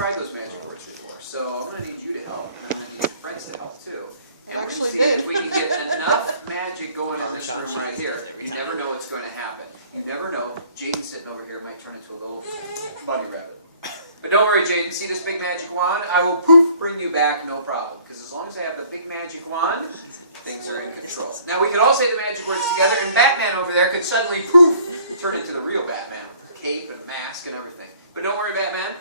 tried those magic words before, so I'm going to need you to help, and I'm going to need your friends to help too. And we're going to see if we can get enough magic going in this room right here. You never know what's going to happen. You never know. Jaden sitting over here might turn into a little bunny rabbit. But don't worry, Jaden. See this big magic wand? I will poof bring you back, no problem. Because as long as I have the big magic wand, things are in control. Now we could all say the magic words together, and Batman over there could suddenly poof turn into the real Batman with a cape and a mask and everything. But don't worry, Batman.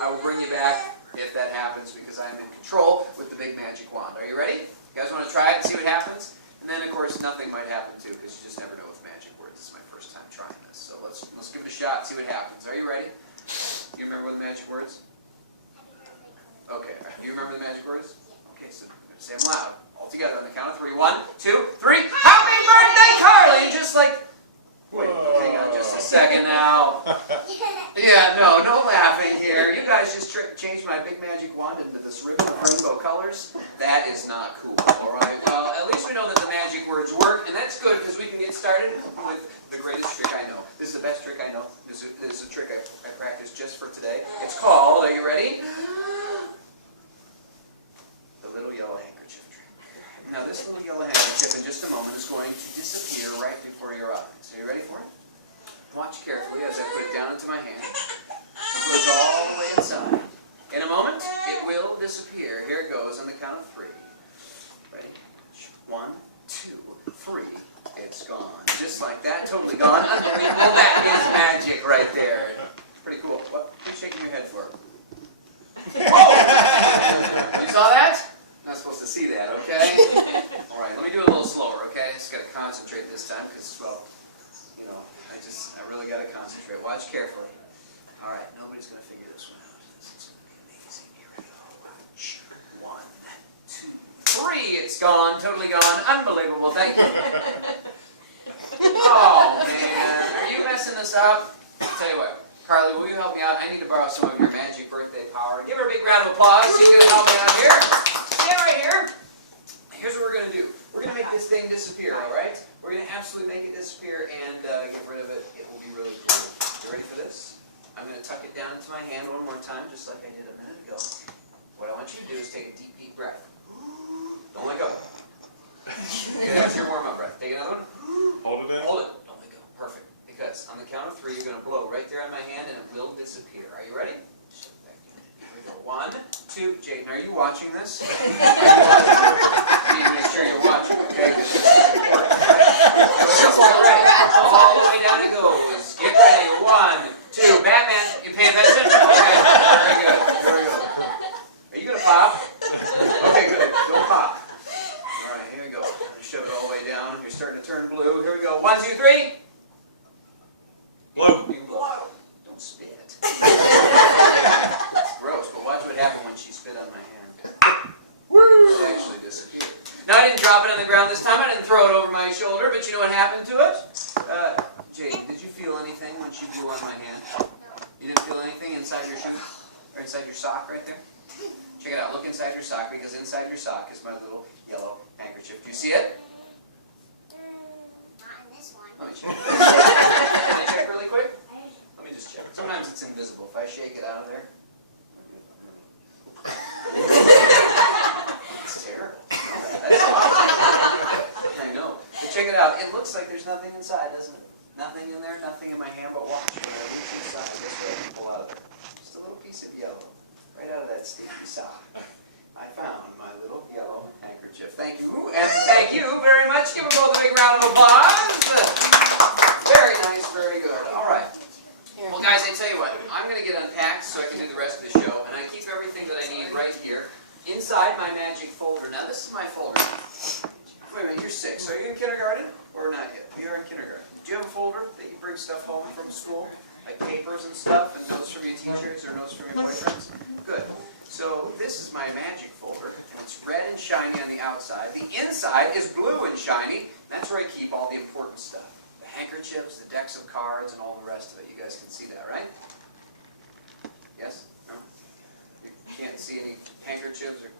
I will bring you back if that happens because I'm in control with the big magic wand. Are you ready? You guys want to try it and see what happens? And then, of course, nothing might happen too because you just never know with magic words. This is my first time trying this, so let's give it a shot and see what happens. Are you ready? Do you remember the magic words? Okay. Do you remember the magic words? Okay, so I'm going to say them loud. All together on the count of 3. 1, 2, 3. Happy birthday, Carly! And just like, wait, hang on just a second now. Yeah, no laughing here. You guys just changed my big magic wand into this ribbon of rainbow colors. That is not cool, all right? Well, at least we know that the magic words work, and that's good because we can get started with the greatest trick I know. This is the best trick I know. This is a trick I practiced just for today. It's called, are you ready? The little yellow handkerchief trick. Now, this little yellow handkerchief in just a moment is going to disappear right before your eyes. Are you ready for it? Watch carefully as I put it down into my hand. It goes all the way inside. In a moment, it will disappear. Here it goes on the count of 3. Ready? 1, 2, 3. It's gone. Just like that. Totally gone. Unbelievable. That is magic right there. Pretty cool. What are you shaking your head for? Whoa! You saw that? Not supposed to see that, okay? All right, let me do it a little slower, okay? Just got to concentrate this time because, well, you know, I really got to concentrate. Watch carefully. All right, nobody's going to figure this one out. This is going to be amazing. Here we go. Watch. 1, 2, 3. It's gone. Totally gone. Unbelievable. Thank you. Oh, man. Are you messing this up? I'll tell you what. Carly, will you help me out? I need to borrow some of your magic birthday power. Give her a big round of applause. She's going to help me out here. Stand right here. Here's what we're going to do. We're going to make this thing disappear, all right? We're going to absolutely make it disappear and get rid of it. It will be really cool. You ready for this? I'm going to tuck it down into my hand one more time, just like I did a minute ago. What I want you to do is take a deep, deep breath. Don't let go. Okay, that was your warm-up breath. Take another one. Hold it in. Hold it. Don't let go. Perfect. Because on the count of 3, you're going to blow right there on my hand, and it will disappear. Are you ready? Here we go. 1, 2. Jaden, are you watching this? You need to make sure you're watching, okay? Because this is important. Here we go. Get ready. All the way down it goes. Get ready. 1, 2. Batman, you paying attention? Okay. Very good. Here we go. Are you going to pop? Okay, good. Don't pop. All right, here we go. Shove it all the way down. You're starting to turn blue. Here we go. 1, 2, 3. Blue. You blow. Don't spit. It's gross, but watch what happened when she spit on my hand. It actually disappeared. Now, I didn't drop it on the ground this time. I didn't throw it over my shoulder, but you know what happened to it? Jade, did you feel anything when she blew on my hand? You didn't feel anything inside your shoe? Or inside your sock right there? Check it out. Look inside your sock, because inside your sock is my little yellow handkerchief. Do you see it? Not in this one. Let me check. Can I check really quick? Let me just check. Sometimes it's invisible. If I shake it out of there. It's terrible. I know. But check it out. It looks like there's nothing inside, doesn't it? Nothing in there, nothing in my hand, but watch. When I reach inside, guess what I can pull out of there? Just a little piece of yellow. Right out of that sticky sock. I found my little yellow handkerchief. Thank you, and thank you very much. Give them both a big round of applause. Very nice, very good. All right. Well, guys, I tell you what, I'm going to get unpacked so I can do the rest of the show, and I keep everything that I need right here inside my magic folder. Now, this is my folder. Wait a minute, you're 6. Are you in kindergarten or not yet? You're in kindergarten. Do you have a folder that you bring stuff home from school, like papers and stuff, and notes from your teachers or notes from your boyfriends? Good. So this is my magic folder, and it's red and shiny on the outside. The inside is blue and shiny. That's where I keep all the important stuff. The handkerchiefs, the decks of cards, and all the rest of it. You guys can see that, right? Yes? No? You can't see any handkerchiefs or...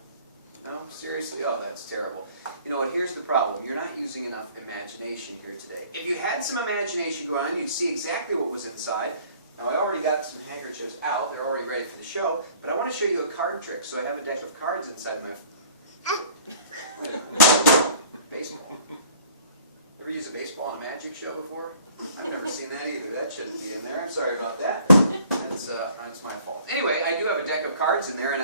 No? Seriously? Oh, that's terrible. You know what? Here's the problem. You're not using enough imagination here today. If you had some imagination going on, you'd see exactly what was inside. Now I already got some handkerchiefs out, they're already ready for the show, but I want to show you a card trick. So I have a deck of cards inside my baseball. Ever use a baseball in a magic show before? I've never seen that either. That shouldn't be in there. I'm sorry about that. That's my fault. Anyway, I do have a deck of cards in there, and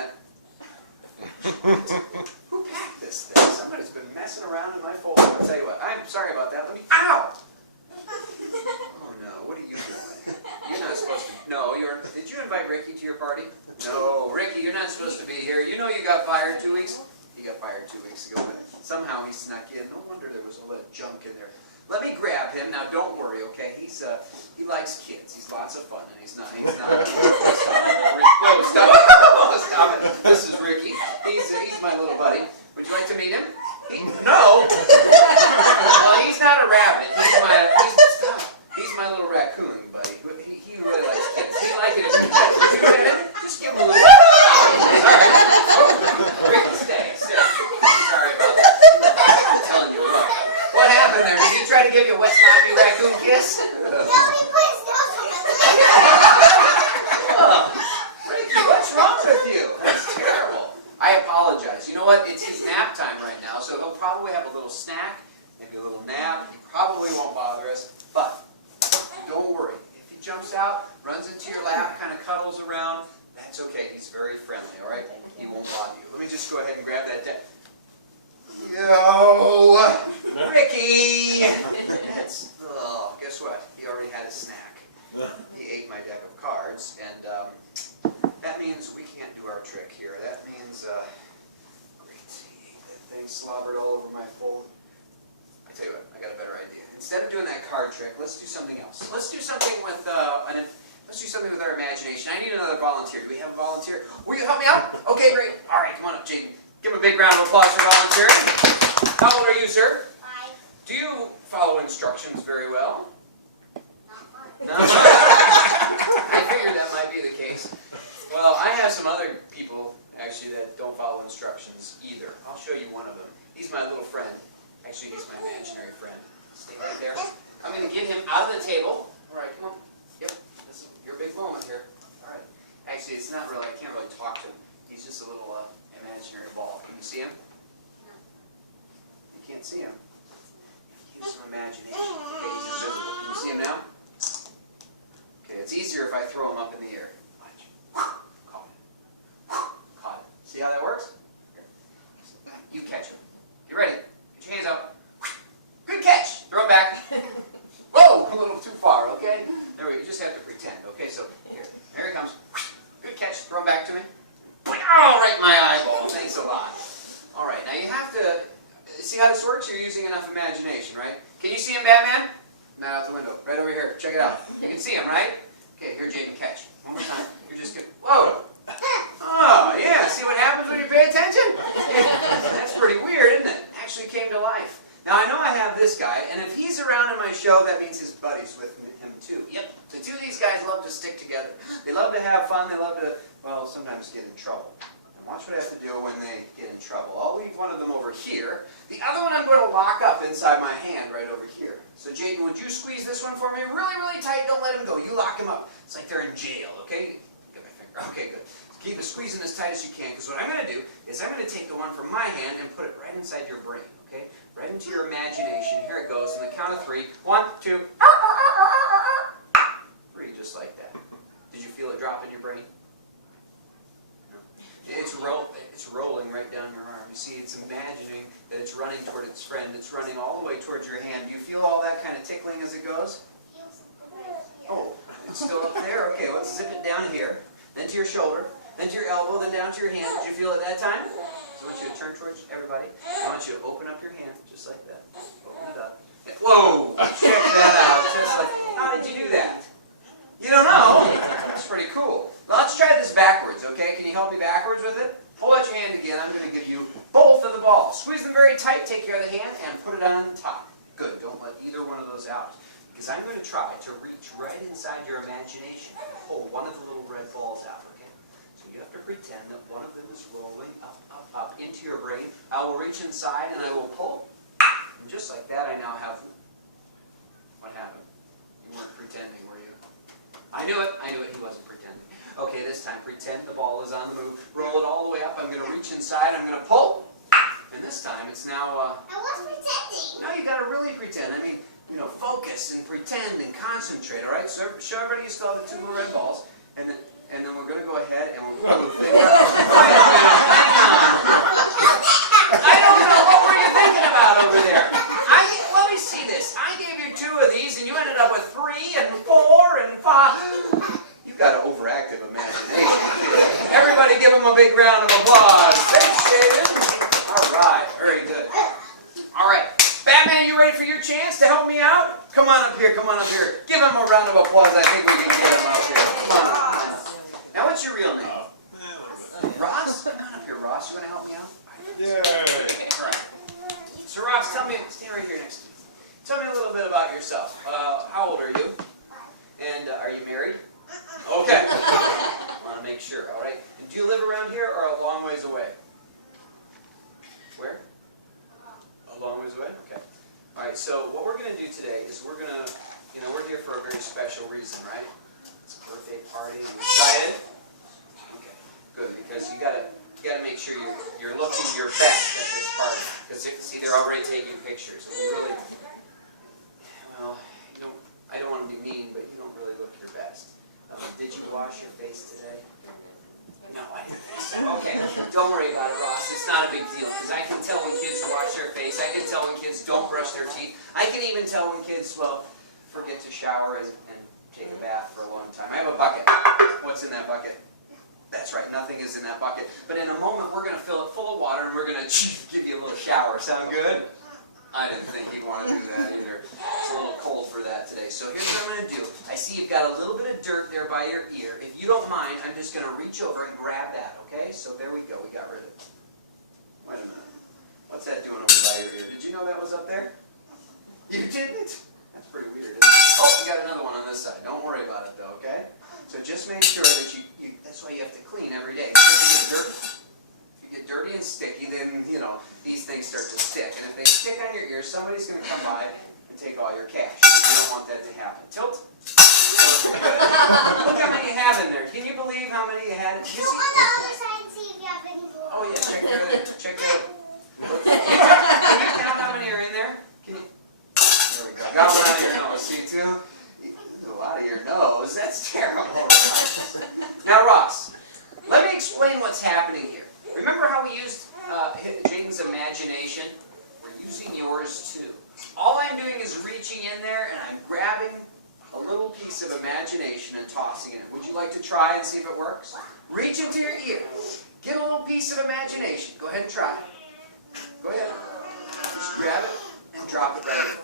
who packed this thing? Somebody's been messing around in my folder. I'll tell you what. I'm sorry about that. Let me. Ow! Oh no! What are you doing? You're not supposed to. No, you're. Did you invite Ricky to your party? No, Ricky, you're not supposed to be here. You know you got fired 2 weeks. He got fired 2 weeks ago, but somehow he snuck in. No wonder there was all that junk in there. Let me grab him. Now, don't worry, okay? He likes kids. He's lots of fun, and he's not. Stop it. No, stop it. Stop it. This is Ricky. He's my little buddy. Would you like to meet him? No. Well, he's not a rabbit. He's my little raccoon buddy. He really likes kids. He likes it if you pet him. Just give him a little. Sorry. Ricky, stay. Sit. Sorry about that. I'm telling you what. What happened there? Did he try to give you a wet, sloppy raccoon kiss? Ricky, what's wrong with you? That's terrible. I apologize. You know what? It's his nap time right now, so he'll probably have a little snack, maybe a little nap. He probably won't bother us, but don't worry. If he jumps out, runs into your lap, kind of cuddles around, that's okay. He's very friendly, all right? He won't bother you. Let me just go ahead and grab that deck. Yo, Ricky! Guess what? He already had his snack. He ate my deck of cards, and that means we can't do our trick here. That means, great, he ate that thing, slobbered all over my fold. I tell you what, I got a better idea. Instead of doing that card trick, let's do something else. Let's do something with our imagination. I need another volunteer. Do we have a volunteer? Will you help me out? Okay, great. All right, come on up, Jaden. Give him a big round of applause for volunteering. How old are you, sir? 5. Do you follow instructions very well? Not much. Not much. I figured that might be the case. Well, I have some other people, actually, that don't follow instructions either. I'll show you one of them. He's my little friend. Actually, he's my imaginary friend. Stay right there. I'm going to get him out of the table. All right, come on. Yep, this is your big moment here. All right. Actually, it's not really, I can't really talk to him. He's just a little imaginary ball. Can you see him? No. You can't see him. He has some imagination. Okay, he's invisible. Can you see him now? Okay, it's easier if I throw him up in the air. Watch. Caught it. Caught it. See how that works? Here. You catch him. You ready? Get your hands up. Good catch. Throw him back. Whoa, a little too far, okay? There we go. You just have to pretend, okay? So, here he comes. Good catch. Throw him back to me. Oh, right in my eyeball. Thanks a lot. All right, now you have to see how this works. You're using enough imagination, right? Can you see him, Batman? Not out the window. Right over here. Check it out. You can see him, right? Okay, here, Jaden, catch. One more time. You're just gonna. Whoa. Oh, yeah. See what happens when you pay attention? Yeah. That's pretty weird, isn't it? Actually came to life. Now I know I have this guy, and if he's around in my show, that means his buddy's with him too. Yep. The two of these guys love to stick together. They love to have fun. They love to, well, sometimes get in trouble. And watch what I have to do when they get in trouble. I'll leave one of them over here. The other one I'm going to lock up inside my hand right over here. So Jaden, would you squeeze this one for me really, really tight? Don't let him go. You lock him up. It's like they're in jail, okay? Get my finger. Okay, good. Keep it squeezing as tight as you can, because what I'm going to do is I'm going to take the one from my hand and put it right inside your brain, okay? Right into your imagination. Here it goes. On the count of 3. 1, 2, 3, just like that. Did you feel it drop in your brain? No. It's rolling right down your arm. You see, it's imagining that it's running toward its friend. It's running all the way towards your hand. Do you feel all that kind of tickling as it goes? Oh, it's still up there? Okay, let's zip it down here. Then to your shoulder. Then to your elbow. Then down to your hand. Did you feel it that time? So I want you to turn towards everybody. I want you to open up your hand just like that. Open it up. Whoa! Check that out. Just like, how did you do that? You don't know? That's pretty cool. Well, let's try this backwards, okay? Can you help me backwards with it? Pull out your hand again. I'm going to give you both of the balls. Squeeze them very tight. Take care of the hand and put it on top. Good. Don't let either one of those out. Because I'm going to try to reach right inside your imagination and pull one of the little red balls out, okay? So you have to pretend that one of them is rolling up, up, up into your brain. I will reach inside and I will pull. And just like that, I now have... What happened? You weren't pretending, were you? I knew it. He wasn't pretending. Okay, this time pretend the ball is on the move. Roll it all the way up. I'm going to reach inside. I'm going to pull. And this time it's now... I was pretending. No, you got to really pretend. I mean, you know, focus and pretend and concentrate, all right? So show everybody you still have the 2 little red balls. And then we're going to go ahead and we'll move things around. Wait a minute, hang on. I don't know. What were you thinking about over there? Let me see this. I gave you 2 of these and you ended up with 3 and 4 and 5. You've got an overactive imagination. Everybody give him a big round of applause. Thanks, David. All right, very good. All right, Batman, you ready for your chance to help me out? Come on up here, come on up here. Give him a round of applause. I think we can get him up here. Come on up. Now, what's your real name? Ross? Come on up here, Ross. You want to help me out? Yeah. Okay, all right. So, Ross, stand right here next to me. Tell me a little bit about yourself. How old are you? And are you married? Okay. I want to make sure, all right? And do you live around here or a long ways away? Where? A long ways away? Okay. All right, so what we're going to do today is we're going to, we're here for a very special reason, right? It's a birthday party. Are you excited? Okay, good, because you got to make sure you're looking your best at this party. Because see, they're already taking pictures. And really, well, I don't want to be mean, but you don't really look your best. Did you wash your face today? No, I didn't think so. Okay, don't worry about it, Ross. It's not a big deal, because I can tell when kids wash their face. I can tell when kids don't brush their teeth. I can even tell when kids, forget to shower and take a bath for a long time. I have a bucket. What's in that bucket? That's right, nothing is in that bucket. But in a moment, we're going to fill it full of water, and we're going to give you a little shower. Sound good? I didn't think he'd want to do that either. It's a little cold for that today. So here's what I'm going to do. I see you've got a little bit of dirt there by your ear. If you don't mind, I'm just going to reach over and grab that, okay? So there we go. We got rid of it. Wait a minute. What's that doing over by your ear? Did you know that was up there? You didn't? That's pretty weird, isn't it? Oh, we got another one on this side. Don't worry about it, though, okay? So just make sure that that's why you have to clean every day. If you get dirty and sticky, then, these things start to stick. And if they stick on your ears, somebody's going to come by and take all your cash. You don't want that to happen. Tilt. Look how many you have in there. Can you believe how many you had? Go on the other side and see if you have any more. Oh, yeah. Check that. Can you count how many are in there? Can you? There we go. Got one out of your nose. See, too? A lot of your nose. That's terrible. Now, Ross, let me explain what's happening here. Remember how we used Jayden's imagination? We're using yours too. All I'm doing is reaching in there and I'm grabbing a little piece of imagination and tossing it. Would you like to try and see if it works? Reach into your ear. Get a little piece of imagination. Go ahead and try. Go ahead. Just grab it and drop it right in.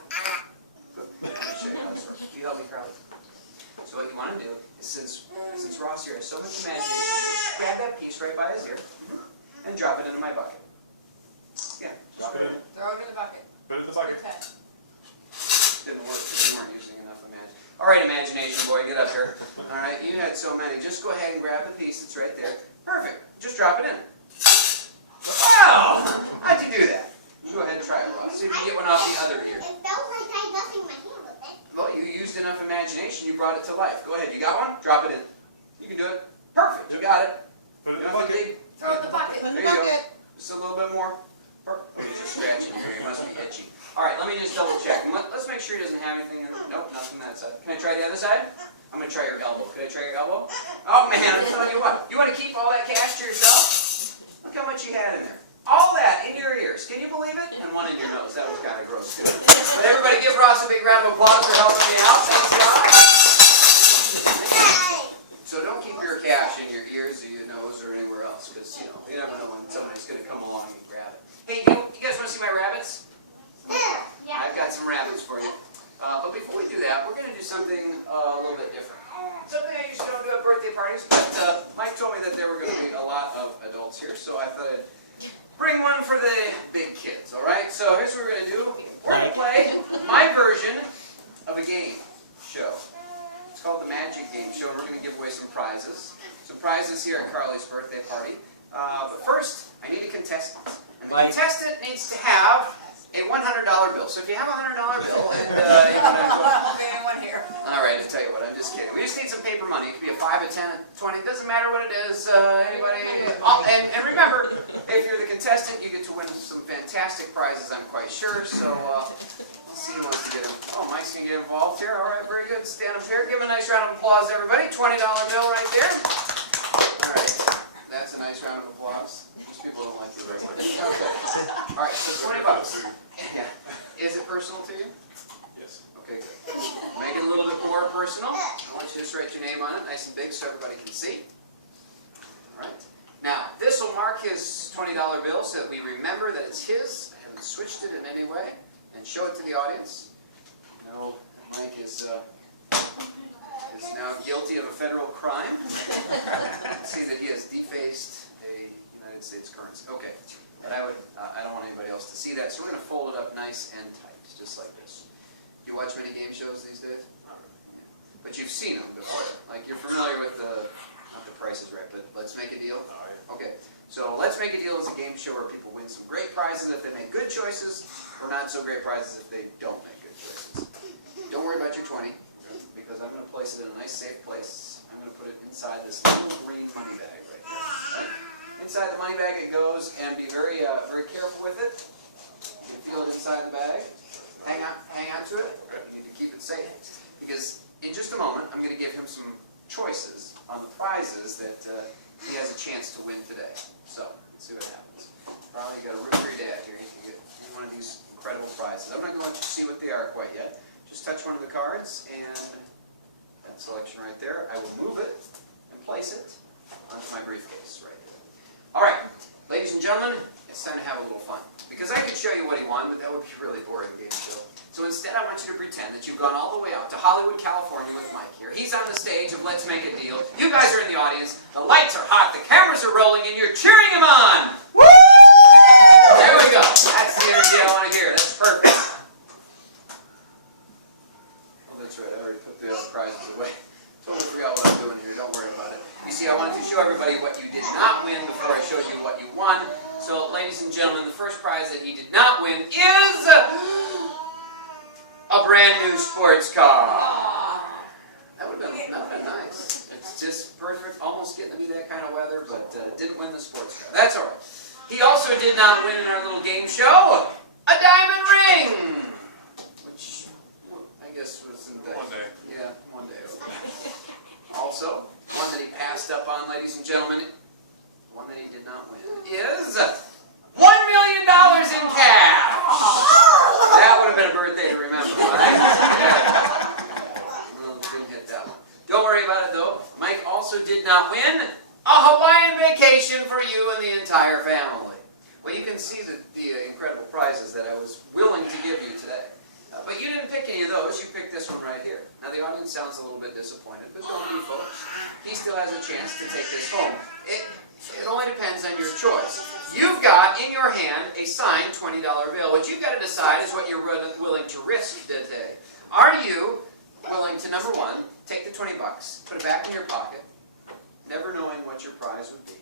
Good. Let me show you how this works. Will you help me, Carly? So what you want to do is, since Ross here has so much imagination, just grab that piece right by his ear and drop it into my bucket. Yeah, drop it in. Throw it in the bucket. Put it in the bucket. Didn't work because you weren't using enough imagination. All right, imagination boy, get up here. All right, you had so many. Just go ahead and grab the piece that's right there. Perfect. Just drop it in. Wow! How'd you do that? Go ahead and try it, Ross. See if you can get one off the other ear. It felt like I had nothing in my hand with it. Well, you used enough imagination. You brought it to life. Go ahead. You got one? Drop it in. You can do it. Perfect. You got it. Put it in You the don't have to bucket. dig. Throw it in the bucket. There you go. Just a little bit more. Perfect. Oh, he's just scratching here. He must be itchy. All right, let me just double check. Let's make sure he doesn't have anything in it. Nope, nothing that side. Can I try the other side? I'm going to try your elbow. Can I try your elbow? Oh, man, I'm telling you what. You want to keep all that cash to yourself? Look how much you had in there. All that in your ears. Can you believe it? And one in your nose. That was kind of gross, too. But everybody give Ross a big round of applause for helping me out. Thanks, guys. So don't keep your cash in your ears or your nose or anywhere else, because, you never know when somebody's going to come along and grab it. Hey, you guys want to see my rabbits? Yeah. I've got some rabbits for you. But before we do that, we're going to do something a little bit different. Something I usually don't do at birthday parties, but Mike told me that there were going to be a lot of adults here, so I thought I'd bring one for the big kids, all right? So here's what we're going to do. We're going to play my version of a game show. It's called the Magic Game Show, and we're going to give away some prizes. Some prizes here at Carly's birthday party. But first, I need a contestant. And the contestant needs to have a $100 bill. So if you have a $100 bill and you want to go... Okay, one here. I All right, I tell you what, I'm just kidding. We just need some paper money. It could be a 5, a 10, a 20. It doesn't matter what it is. Anybody? Oh, and remember, if you're the contestant, you get to win some fantastic prizes, I'm quite sure. So, let's see who wants to get involved. Oh, Mike's going to get involved here. All right, very good. Stand up here. Give him a nice round of applause, everybody. $20 bill right there. All right. That's a nice round of applause. Most people don't like you very much. Okay. All right, so $20. Yeah. Is it personal to you? Yes. Okay, good. Make it a little bit more personal. I want you to just write your name on it, nice and big, so everybody can see. All right. Now, this will mark his $20 bill so that we remember that it's his. I haven't switched it in any way. And show it to the audience. No, Mike is now guilty of a federal crime. See that he has defaced a United States currency. Okay, but I don't want anybody else to see that, so we're going to fold it up nice and tight, just like this. You watch many game shows these days? Not really. Yeah. But you've seen them before. Like you're familiar with not the Price is Right, but Let's Make a Deal. All right. Okay, so Let's Make a Deal is a game show where people win some great prizes if they make good choices, or not so great prizes if they don't make good choices. Don't worry about your 20, because I'm going to place it in a nice safe place. I'm going to put it inside this little green money bag right here. Right? Inside the money bag it goes, and be very careful with it. You feel it inside the bag. Hang on to it. You need to keep it safe, because in just a moment I'm going to give him some choices on the prizes that he has a chance to win today. So let's see what happens. Probably you got a room for your dad here. You can get one of these incredible prizes. I'm not going to let you see what they are quite yet. Just touch one of the cards, and that selection right there, I will move it and place it onto my briefcase right here. All right, ladies and gentlemen, it's time to have a little fun. Because I could show you what he won, but that would be a really boring game show. So instead, I want you to pretend that you've gone all the way out to Hollywood, California with Mike here. He's on the stage of Let's Make a Deal. You guys are in the audience. The lights are hot, the cameras are rolling, and you're cheering him on. Woo! There we go. That's the energy I want to hear. That's perfect. Oh, that's right. I already put the other prizes away. Totally forgot what I'm doing here. Don't worry about it. You see, I wanted to show everybody what you did not win before I showed you what you won. So, ladies and gentlemen, the first prize that he did not win is a brand new sports car. That would have been nice. It's just perfect, almost getting to be that kind of weather, but didn't win the sports car. That's all right. He also did not win in our little game show a diamond ring, which I guess wasn't that. One day. Yeah, one day. Okay. Also, one that he passed up on, ladies and gentlemen, one that he did not win is $1 million in cash. That would have been a birthday to remember, right? Yeah. Well, didn't hit that one. Don't worry about it, though. Mike also did not win a Hawaiian vacation for you and the entire family. Well, you can see the incredible prizes that I was willing to give you today. But you didn't pick any of those. You picked this one right here. Now, the audience sounds a little bit disappointed, but don't be, folks. He still has a chance to take this home. It only depends on your choice. You've got in your hand a signed $20 bill. What you've got to decide is what you're willing to risk today. Are you willing to, number one, take the $20, put it back in your pocket, never knowing what your prize would be,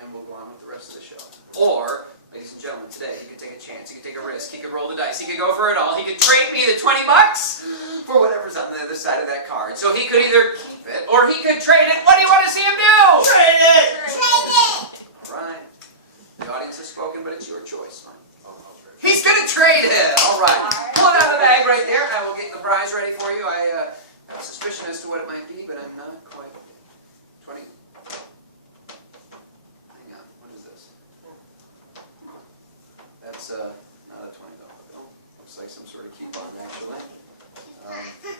and we'll go on with the rest of the show. Or, ladies and gentlemen, today he could take a chance, he could take a risk, he could roll the dice, he could go for it all, he could trade me the $20 for whatever's on the other side of that card. So he could either keep it, or he could trade it. What do you want to see him do? Trade it! Trade it! All right. The audience has spoken, but it's your choice, Mike. I'll trade. He's going to trade it! All right. Pull it out of the bag right there. I will get the prize ready for you. I have a suspicion as to what it might be, but I'm not quite. 20. Hang on. What is this? That's not a $20 bill. Looks like some sort of coupon, actually.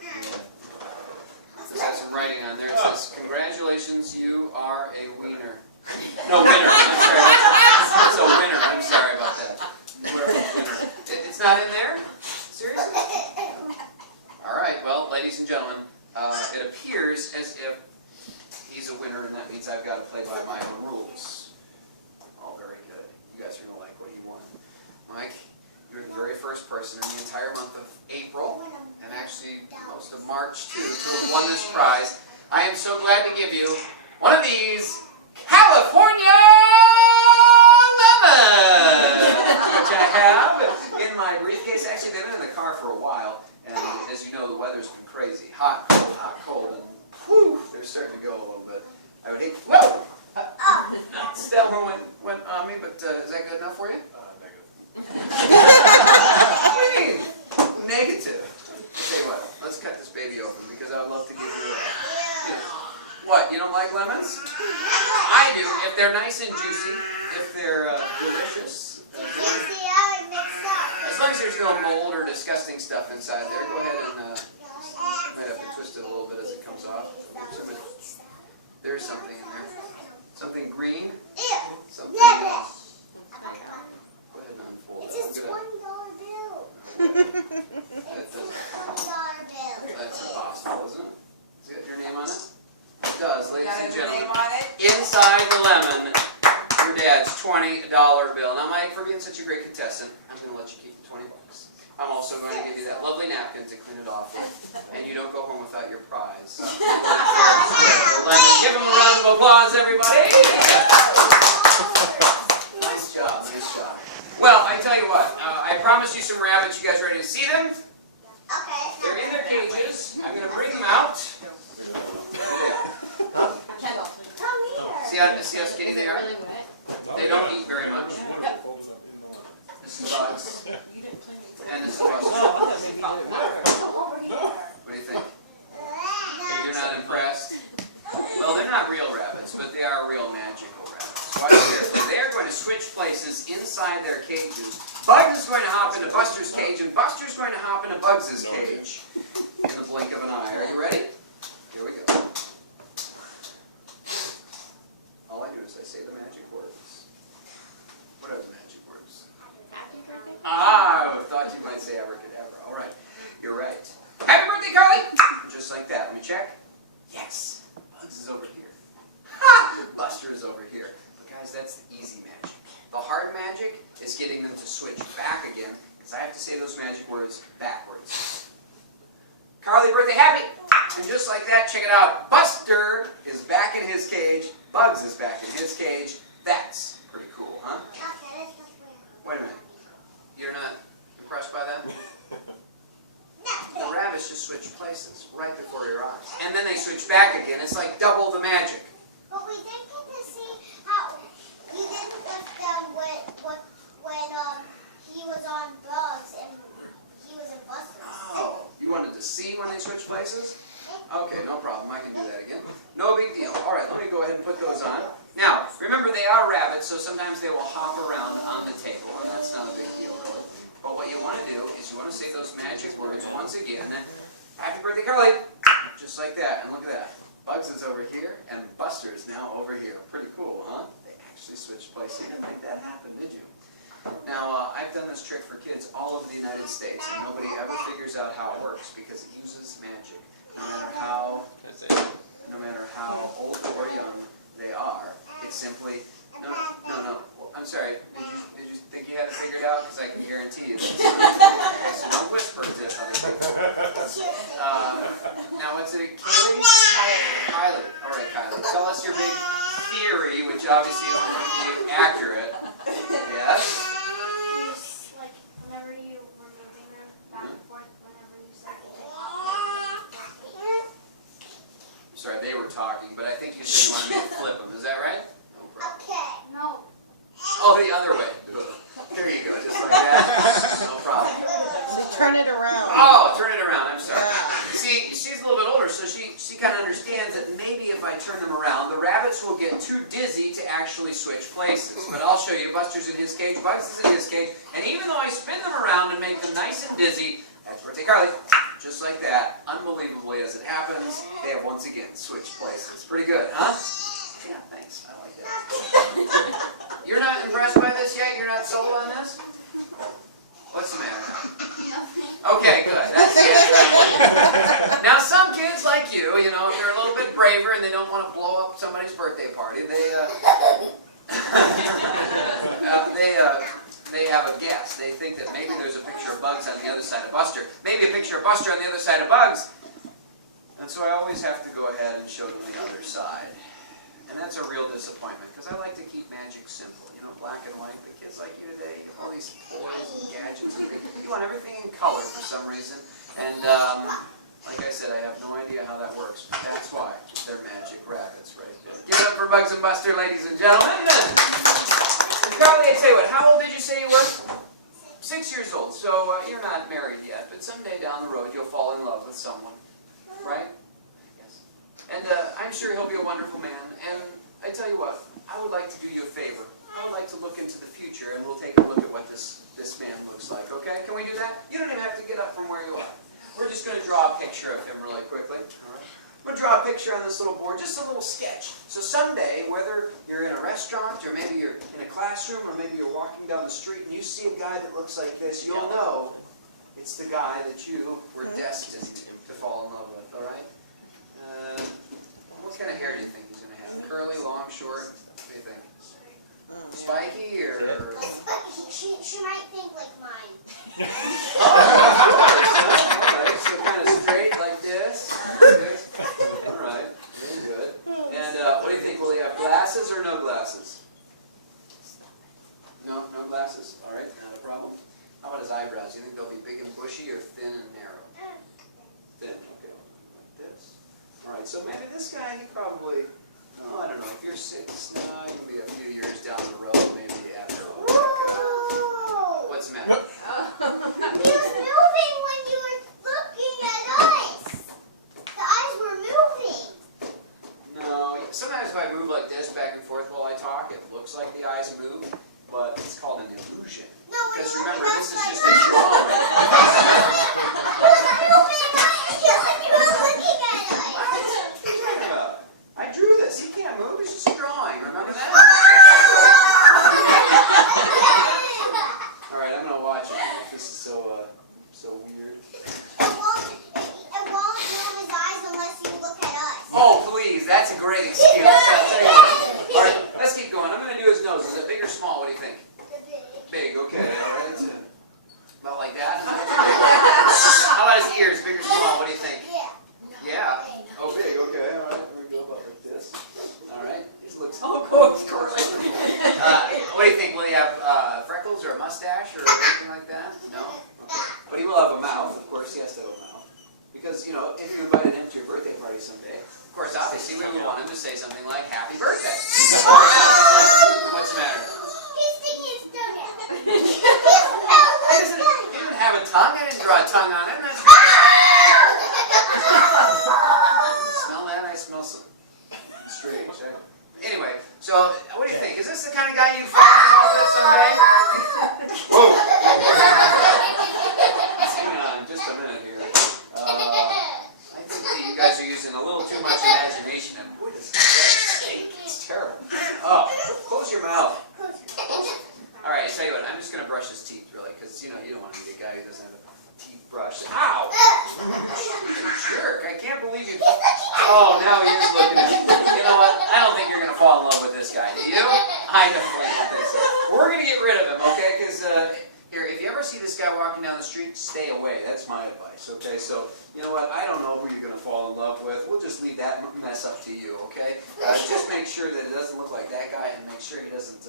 Yeah. This has some writing on there. It says, "Congratulations, you are a wiener." No, winner. I'm sorry. It's a winner. I'm sorry about that. We're a winner. It's not in there? Seriously? All right. Well, ladies and gentlemen, it appears as if Stella went on me, but is that good enough for you? Negative. What do you mean? Negative. Tell you what, let's cut this baby open because I would love to give you a... What, you don't like lemons? I do, if they're nice and juicy, if they're delicious. As long as there's no mold or disgusting stuff inside there, go ahead and might have to twist it a little bit as it comes off. There's something in there. Something green. Something else. Go ahead and unfold it. It's a $20 bill. That's impossible, isn't it? Has it got your name on it? It does, ladies and gentlemen. Inside the lemon, your dad's $20 bill. Now, Mike, for being such a great contestant, I'm going to let you keep the $20. I'm also going to give you that lovely napkin to clean it off with, and you don't go home without your prize. The lemon. Give him a round of applause, everybody. Nice job, nice job. Well, I tell you what, I promised you some rabbits. You guys ready to see them? Okay. They're in their cages. I'm going to bring them out. There they are. See how skinny they are? They don't eat very much. This is Bugs. And this is Buster. What do you think? Okay, you're not impressed? Well, they're not real rabbits, but they are real magical rabbits. Watch carefully. They are going to switch places inside their cages. Bugs is going to hop into Buster's cage, and Buster's going to hop into Bugs' cage in the blink of an eye. Are you ready? Here we go. All I do is I say the magic words. What are the magic words? Ah, I thought you might say abracadabra. All right, you're right. Happy birthday, Carly! Just like that. Let me check. Yes, Bugs is over here. Ha! Buster is over here. But guys, that's the easy magic. The hard magic is getting them to switch back again, because I have to say those magic words backwards. Carly, birthday happy! And just like that, check it out. Buster is back in his cage. Bugs is back in his cage. That's pretty cool, huh? Wait a minute. You're not impressed by that? The rabbits just switch places right before your eyes. And then they switch back again. It's like double the magic. But we didn't get to see how you didn't put them when he was on Bugs and he was in Buster's. Oh, you wanted to see when they switch places? Okay, no problem. I can do that again. No big deal. All right, let me go ahead and put those on. Now, remember they are rabbits, so sometimes they will hop around on the table, and that's not a big deal, really. But what you want to do is you want to say those magic words once again. Happy birthday, Carly! Just like that, and look at that. Bugs is over here, and Buster is now over here. Pretty cool, huh? They actually switched places. You didn't make that happen, did you? Now, I've done this trick for kids all over the United States, and nobody ever figures out how it works because it uses magic. No matter how old or young they are, it's simply, no, I'm sorry, did you think you had it figured out? Because I can guarantee you that. Okay, so don't whisper to other people. Now, what's it, Kaylee? Kylie. All right, Kylie, tell us your big theory, which obviously isn't going to be accurate. Yes? Whenever you were moving them back and forth, whenever you said Sorry, they were talking, but I think you said you wanted me to flip them. Is that right? No problem. okay. No. Oh, the other way. There you go, just like that. No problem. Turn it around. Oh, turn it around. I'm sorry. See, she's a little bit older, so she kind of understands that maybe if I turn them around, the rabbits will get too dizzy to actually switch places. But I'll show you. Buster's in his cage, Bugs is in his cage, and even though I spin them around and make them nice and dizzy, happy birthday, Carly. Just like that, unbelievably as it happens, they have once again switched places. Pretty good, huh? Yeah, thanks. I like that. You're not impressed by this yet? You're not sold on this? What's the matter now? Okay, good. That's the answer I wanted. Now, some kids like you know, if they're a little bit braver and they don't want to blow up somebody's birthday party, they have a guess. They think that maybe there's a picture of Bugs on the other side of Buster. Maybe a picture of Buster on the other side of Bugs. And so I always have to go ahead and show them the other side. And that's a real disappointment, because I like to keep magic simple. You know, black and white. The kids like you today, you have all these toys and gadgets. And you want everything in color for some reason. And like I said, I have no idea how that works. But that's why they're magic rabbits right there. Give it up for Bugs. Bugs and Buster, ladies and gentlemen. Carly, I tell you what, how old did you say you were? 6 years old. So you're not married yet, but someday down the road you'll fall in love with someone, right? Yes. And I'm sure he'll be a wonderful man. And I tell you what, I would like to do you a favor. I would like to look into the future, and we'll take a look at what this man looks like, okay? Can we do that? You don't even have to get up from where you are. We're just going to draw a picture of him really quickly. All right. I'm going to draw a picture on this little board, just a little sketch. So someday, whether you're in a restaurant, or maybe you're in a classroom, or maybe you're walking down the street, and you see a guy that looks like this, you'll know it's the guy that you were destined to fall in love with, all right? What kind of hair do you think he's going to have? Curly, long, short? What do you think? Spiky or? She might think like mine. Alright, so kind of straight like this. Alright, very good. And what do you think? Will he have glasses or no glasses? No glasses? Alright, not a problem. How about his eyebrows? Do you think they'll be big and bushy or thin and narrow? Thin, okay. Like this. Alright, so maybe this guy, he probably... Oh, I don't know. If you're 6 now, you can be a few years down the road, maybe after what's the matter? He was moving when you were looking at us. The eyes were moving. No. Sometimes if I move like this back and forth while I talk, it looks like the eyes move, but it's called an illusion. No, because remember, this is just a drawing. He was moving when you were looking at us. What are you talking about? I drew this. He can't move. It's just a drawing. Remember that? All right, I'm gonna watch it. This is so weird. It won't move his eyes unless you look at us. Oh, please. That's a great excuse. I'll tell you what. All right, let's keep going. I'm gonna do his nose. Is it big or small? What do you think? Big. Okay. All right. About like that. How about his ears? Big or small? What do you think? Yeah. Yeah. Oh, big. Okay. All right. There we go. About like this. All right. This looks. Oh, cool. What do you think? Will he have freckles or a mustache or anything like that? No. Okay. But he will have a mouth. Of course, he has to have a mouth. Because, you know, if you invited him to your birthday party someday, of course, obviously, we would want him to say something like, "Happy birthday." What's the matter? He's sticking his tongue out. He didn't have a tongue. I didn't draw a tongue on him. That's right. Smell that? I smell some strange. Anyway, so what do you think? Is this the kind of guy you fall in love with someday? Whoa. Hang on just a minute here. I think that you guys are using a little too much imagination. And boy, this is it's terrible. Oh, close your mouth. All right, I tell you what. I'm just going to brush his teeth, really, because, you know, you don't want to be a guy who doesn't have a teeth brush. Ow! Jerk, I can't believe you... Oh, now he is looking at me. You know what? I don't think you're going to fall in love with this guy. Do you? I definitely don't think so. We're going to get rid of him, okay? Because, here, if you ever see this guy walking down the street, stay away. That's my advice, okay? So, you know what? I don't know who you're going to fall in love with. We'll just leave that mess up to you, okay? Just make sure that it doesn't look like that guy, and make sure he doesn't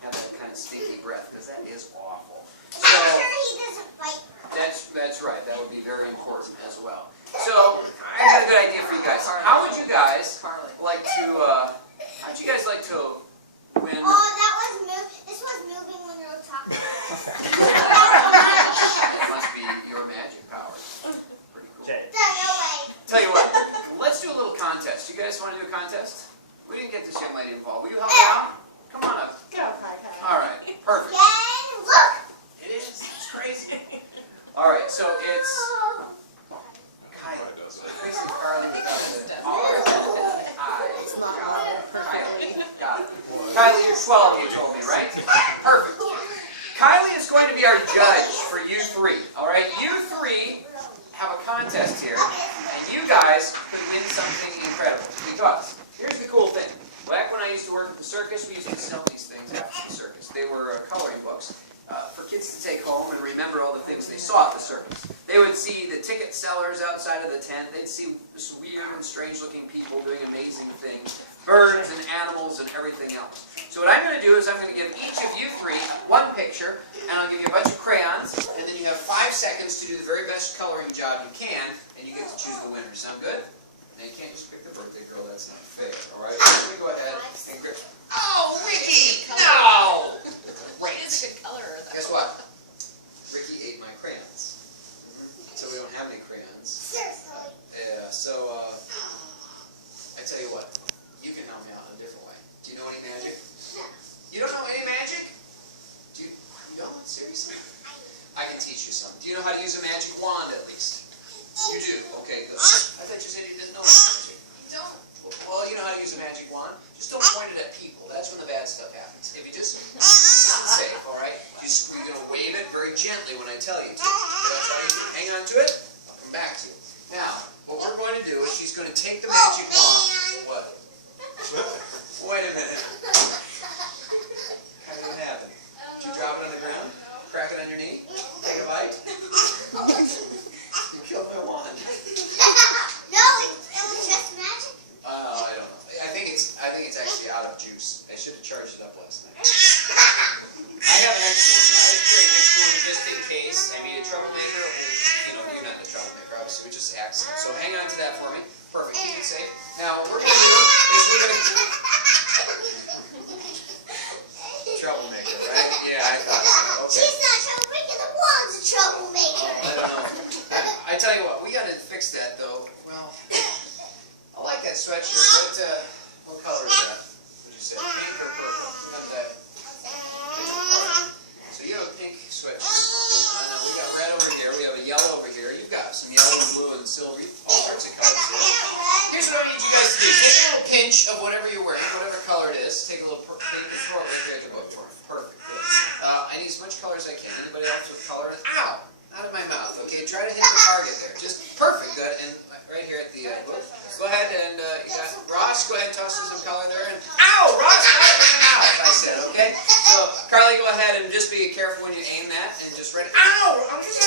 have that kind of stinky breath, because that is awful. So, Make sure he doesn't bite her. that's right. That would be very important as well. So, I got a good idea for you guys. How would you guys like to, how'd you guys like to win? Oh, that was this was moving when we were talking. It must be your magic powers. Pretty cool. No way. Tell you what, let's do a little contest. You guys want to do a contest? We didn't get this young lady involved. Will you help me out? Come on up. Go, Kai. All right, perfect. Again, look. It is. It's crazy. All right, so it's Kylie. Basically, Carly without the R. Kylie. Got it. Kylie, you're 12, you told me, right? Perfect. Kylie is going to be our judge for you three. All right, you three have a contest here, and you guys could win something incredible. Because here's the cool thing. Back when I used to work at the circus, we used to sell these things after the circus. They were coloring books for kids to take home and remember all the things they saw at the circus. They would see the ticket sellers outside of the tent. They'd see this weird and strange-looking people doing amazing things, birds and animals and everything else. So what I'm going to do is I'm going to give each of you three one picture, and I'll give you a bunch of crayons, and then you have 5 seconds to do the very best coloring job you can, and you get to choose the winner. Sound good? Now you can't just pick the birthday girl, that's not fair, alright? Let me go ahead and grab. Oh, Ricky! No! Great. It's a good color, though. Guess what? Ricky ate my crayons. So we don't have any crayons. Seriously. Yeah, so, I tell you what, you can help me out in a different way. Do you know any magic? You don't know any magic? You don't? Seriously? I can teach you some. Do you know how to use a magic wand at least? You do? Okay, good. I thought you said you didn't know magic. You don't. Well, you know how to use a magic wand? Just don't point it at people. That's when the bad stuff happens. If you just, it's safe, alright? You're going to wave it very gently when I tell you to. That's how you do it. Hang on to it. I'll come back to it. Now, what we're going to do is she's going to take the magic wand. What? Wait a minute. How did it happen? Did you drop it on the ground? Crack it on your knee? Take a bite? You killed my wand. No, it was just magic. I don't know. I think it's actually out of juice. I should have charged it up last night. I have an extra one. I was carrying an extra one just in case I meet a troublemaker. You know, you're not a troublemaker, obviously. We're just accident. So hang on to that for me. Perfect. Keep it safe. Now, what we're going to do is we're going to... Troublemaker, right? Yeah, I thought so. Okay. She's not troublemaker. The wand's a troublemaker. I don't know. I tell you what, we got to fix that, though. Well, I like that sweatshirt. What color is that? Would you say pink or purple? You have that. So you have a pink sweatshirt. I know. We got red over here. We have a yellow over here. You've got some yellow and blue and silver. All sorts of colors here. Here's what I need you guys to do. Take a little pinch of whatever you're wearing, whatever color it is. Take a little thing to throw it right there at the book for me. Perfect. Good. I need as much color as I can. Anybody else with color? Ow! Out of my mouth. Okay, try to hit the target there. Just perfect. Good. And right here at the book. Go ahead and you got Ross. Go ahead and toss some color there. And ow! Ross got it in the mouth. I said. Okay. So Carly, go ahead and just be careful when you aim that and just ready. Ow! I'm just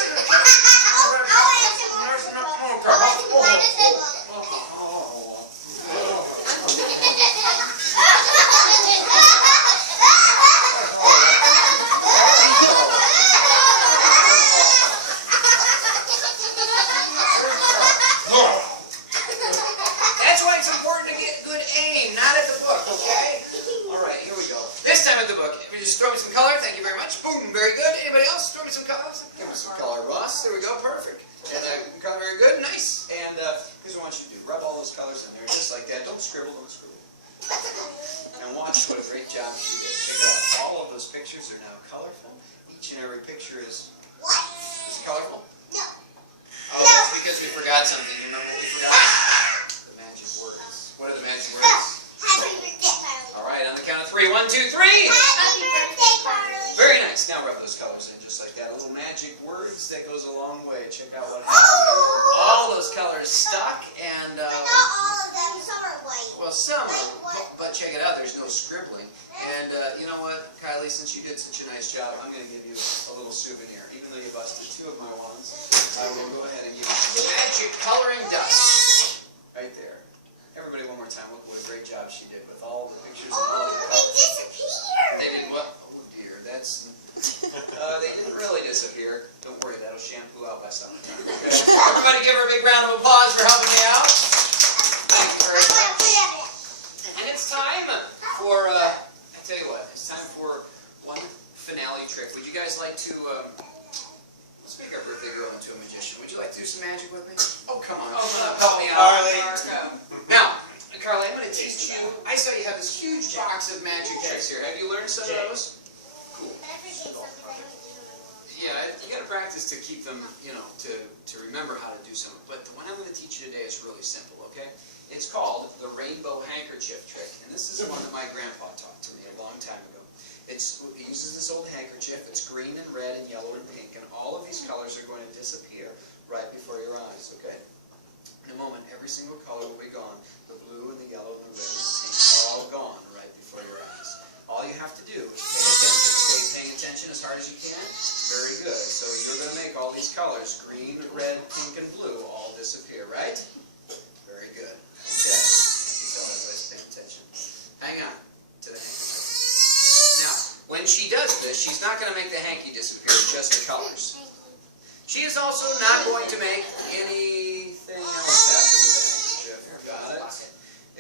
That's why it's important to get good aim, not at the book, okay? Alright, here we go. This time at the book, we just throw me some color, thank you very much. Boom, very good. Anybody else? Throw me some color. Give me some color, Ross. There we go, perfect. And color, very good, nice. And here's what I want you to do. Rub all those colors in there, just like that. Don't scribble, don't scribble. And watch what a great job she did. Check it out. All of those pictures are now colorful. Each and every picture is colorful. No. Oh, that's because we forgot something. You remember what we forgot? The magic words. What are the magic words? Happy birthday, Carly. All right, on the count of 3. 1, 2, 3. Happy birthday, Carly. Very nice. Now rub those colors in just like that. A little magic words that goes a long way. Check out what happens. All those colors stuck and... But not all of them. Some are white. Well, some are, but check it out. There's no scribbling. And you know what, Kylie, since you did such a nice job, I'm going to give you a little souvenir. Even though you busted 2 of my wands, I will go ahead and give you some magic coloring dust. Right there. Everybody, one more time, look what a great job she did with all the pictures and all the They colors. disappeared. They did what? Oh dear, that's... they didn't really disappear. Don't worry, that'll shampoo out by summertime. Okay? Everybody give her a big round of applause for helping me out. Thank you very much. And it's time for, I tell you what, it's time for one finale trick. Would you guys like to, let's make our birthday girl into a magician. Would you like to do some magic with me? Oh, come on. Help me out. Now, Carly, I'm going to teach you, I saw you have this huge box of magic tricks here. Have you learned some of those? Cool. Yeah, you got to practice to keep them, you know, to remember how to do some. But the one I'm going to teach you today is really simple, okay? It's called the rainbow handkerchief trick. And this is the one that my grandpa taught to me a long time ago. It uses this old handkerchief. It's green and red and yellow and pink. And all of these colors are going to disappear right before your eyes, okay? In a moment, every single color will be gone. The blue and the yellow and the red and the pink are all gone right before your eyes. All you have to do is pay attention. Stay paying attention as hard as you can. Very good. So you're going to make all these colors, green, red, pink, and blue, all disappear, right? Very good. Okay. You tell everybody's paying attention. Hang on to the handkerchief. Now, when she does this, she's not going to make the hanky disappear, just the colors. She is also not going to make anything else happen to the handkerchief.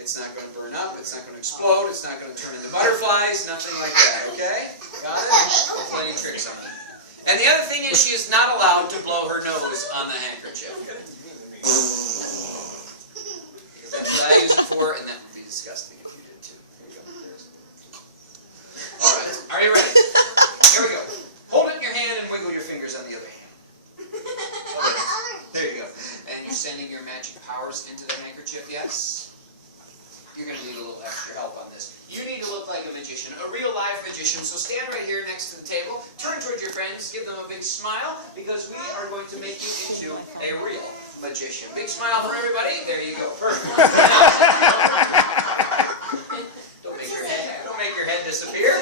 It's not going to burn up. It's not going to explode. It's not going to turn into butterflies. Nothing like that, okay? Got it? Playing tricks on it. And the other thing is she is not allowed to blow her nose on the handkerchief. That's what I use it for, and that would be disgusting if you did too. Here you go. Alright, are you ready? Here we go. Hold it in your hand and wiggle your fingers on the other hand. There you go. And you're sending your magic powers into the handkerchief, yes? You're going to need a little extra help on this. You need to look like a magician, a real live magician. So stand right here next to the table, turn towards your friends, give them a big smile, because we are going to make you into a real magician. Big smile for everybody. There you go. Perfect. Don't make your head disappear.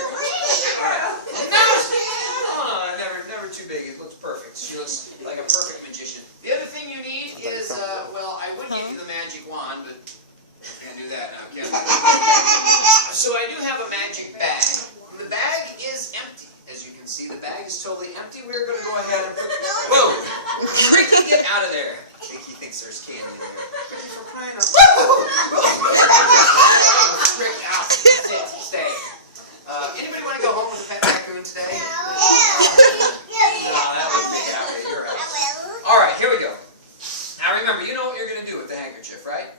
No, never too big. It looks perfect. She looks like a perfect magician. The other thing you need is, well, I would give you the magic wand, but can't do that now, can I? So I do have a magic bag. The bag is empty. As you can see, the bag is totally empty. We're going to go ahead and put... Whoa! Ricky, get out of there. I think he thinks there's candy in there. Ricky, for crying out loud. Rick, out. Stay. Anybody want to go home with a pet raccoon today? No, that would be happy. You're out. All right, here we go. Now remember, you know what you're going to do with the handkerchief, right?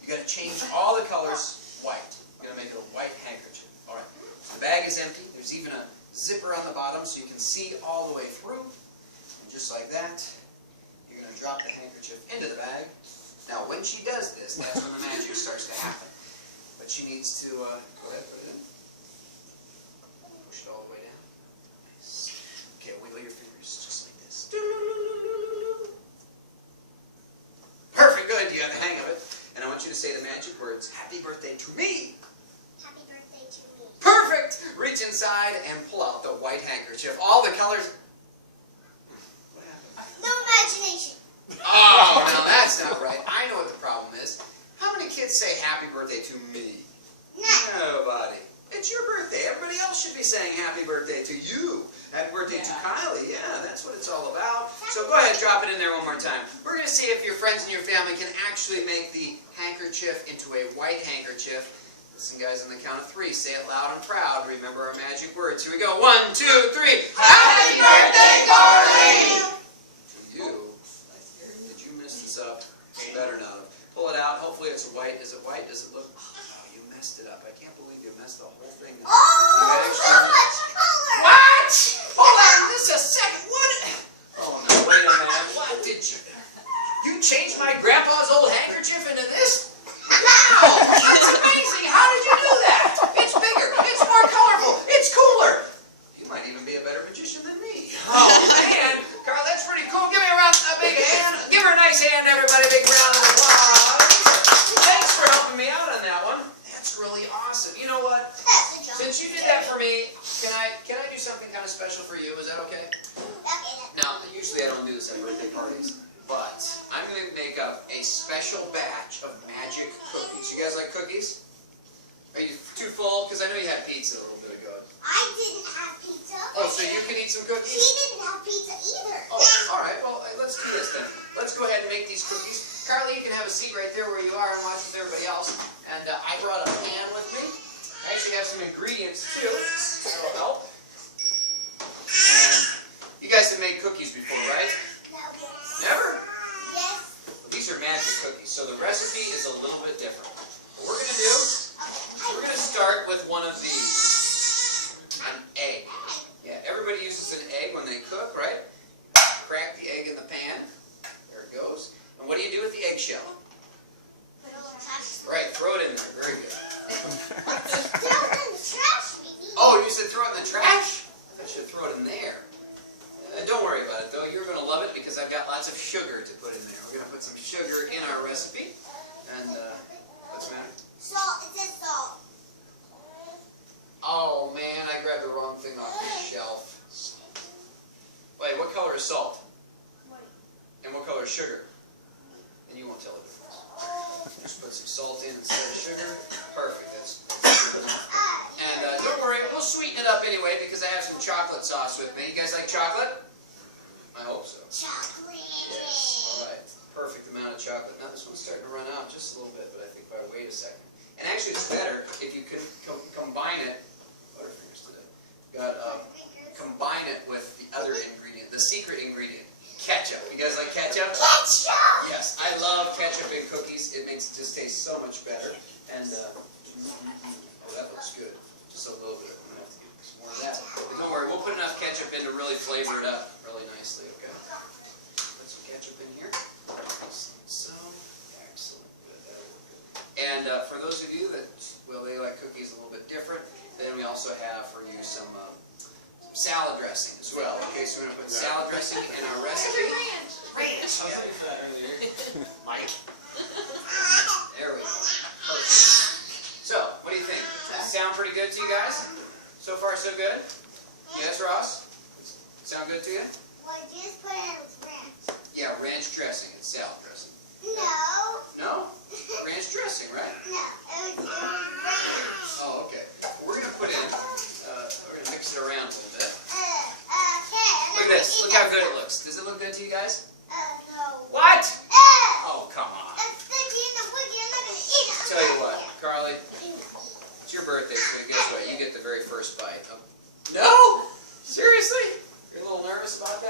You're going to change all the colors white. You're going to make it a white handkerchief. All right. So the bag is empty. There's even a zipper on the bottom so you can see all the way through. And just like that, you're going to drop the handkerchief into the bag. Now, when she does this, that's when the magic starts to happen. But she needs to, go ahead, put it in. Push it all the way down. Nice. Okay, wiggle your fingers just like this. Perfect, good. You have the hang of it. And I want you to say the magic words, happy birthday to me. Happy birthday to me. Perfect! Reach inside and pull out the white handkerchief. All the colors... What happened? No imagination. Oh, now that's not right. I know what the problem is. How many kids say happy birthday to me? Nobody. It's your birthday. Everybody else should be saying happy birthday to you. Happy birthday to Kylie. Yeah, that's what it's all about. So go ahead and drop it in there one more time. We're going to see if your friends and your family can actually make the handkerchief into a white handkerchief. Listen, guys, on the count of 3. Say it loud and proud. Remember our magic words. Here we go. 1, 2, 3. Happy birthday, Carly! To you. Did you mess this up? You better not have. Pull it out. Hopefully it's white. Is it white? Does it look... Oh, you messed it up. I can't believe you messed the whole thing up. So much color. What? Hold on just a second. What? Oh, no. Wait a minute. What did you... You changed my grandpa's old handkerchief into this? Wow! That's amazing! How did you do that? It's bigger, it's more colorful, it's cooler! You might even be a better magician than me. Oh, man! Carl, that's pretty cool. Give me a big hand. Give her a nice hand, everybody. Big round of applause. Thanks for helping me out on that one. That's really awesome. You know what? Since you did that for me, can I do something kind of special for you? Is that okay? Okay. Now, usually I don't do this at birthday parties. But I'm going to make up a special batch of magic cookies. You guys like cookies? Are you too full? Because I know you had pizza a little bit ago. I didn't have pizza. Oh, so you can eat some cookies? He didn't have pizza either. Oh, all right. Well, let's do this then. Let's go ahead and make these cookies. Carly, you can have a seat right there where you are and watch with everybody else. And I brought a pan with me. I actually have some ingredients too. That'll help. And you guys have made cookies before, right? Never? Yes. Well, these are magic cookies, so the recipe is a little bit different. What we're going to do, we're going to start with one of these. An egg. Yeah, everybody uses an egg when they cook, right? Crack the egg in the pan. There it goes. And what do you do with the eggshell? Put it in the trash. Right, throw it in there. Very good. Throw it in the trash, baby. Oh, you said throw it in the trash? I should throw it in there. Don't worry about it, though. You're going to love it because I've got lots of sugar to put in there. We're going to put some sugar in our recipe. And, what's the matter? Salt. It says salt. Oh, man, I grabbed the wrong thing off the shelf. Wait, what color is salt? White. And what color is sugar? And you won't tell the difference. Just put some salt in instead of sugar. Perfect. That's good enough. And don't worry, we'll sweeten it up anyway because I have some chocolate sauce with me. You guys like chocolate? I hope so. Chocolate. Yes. All right. Perfect amount of chocolate. Now this one's starting to run out just a little bit, but I think if I wait a second. And actually, it's better if you can combine it. Butterfingers today. Combine it with the other ingredient, the secret ingredient, ketchup. You guys like ketchup? Ketchup! Yes, I love ketchup in cookies. It makes it just taste so much better. And oh, that looks good. Just a little bit. I'm gonna have to get some more of that. But don't worry, we'll put enough ketchup in to really flavor it up really nicely. Okay. Put some ketchup in here. So excellent. Good. That'll work good. And for those of you that they like cookies a little bit different, then we also have for you some salad dressing as well. Okay, so we're going to put salad dressing in our recipe. I was waiting for that earlier. Mike. There we go. Perfect. So, what do you think? Does it sound pretty good to you guys? So far, so good? Yes, Ross? Sound good to you? Well, just put it with ranch. Yeah, ranch dressing. It's salad dressing. No. No? Ranch dressing, right? No, it was ranch. Oh, okay. We're going to put in, we're going to mix it around a little bit. Okay. Look at this. Look how good it looks. Does it look good to you guys? No. What? Oh, come on. It's sticky in the cookie. I'm not going to eat it. Tell you what, Carly, it's your birthday, so guess what? You get the very first bite. No? Seriously? You're a little nervous about that?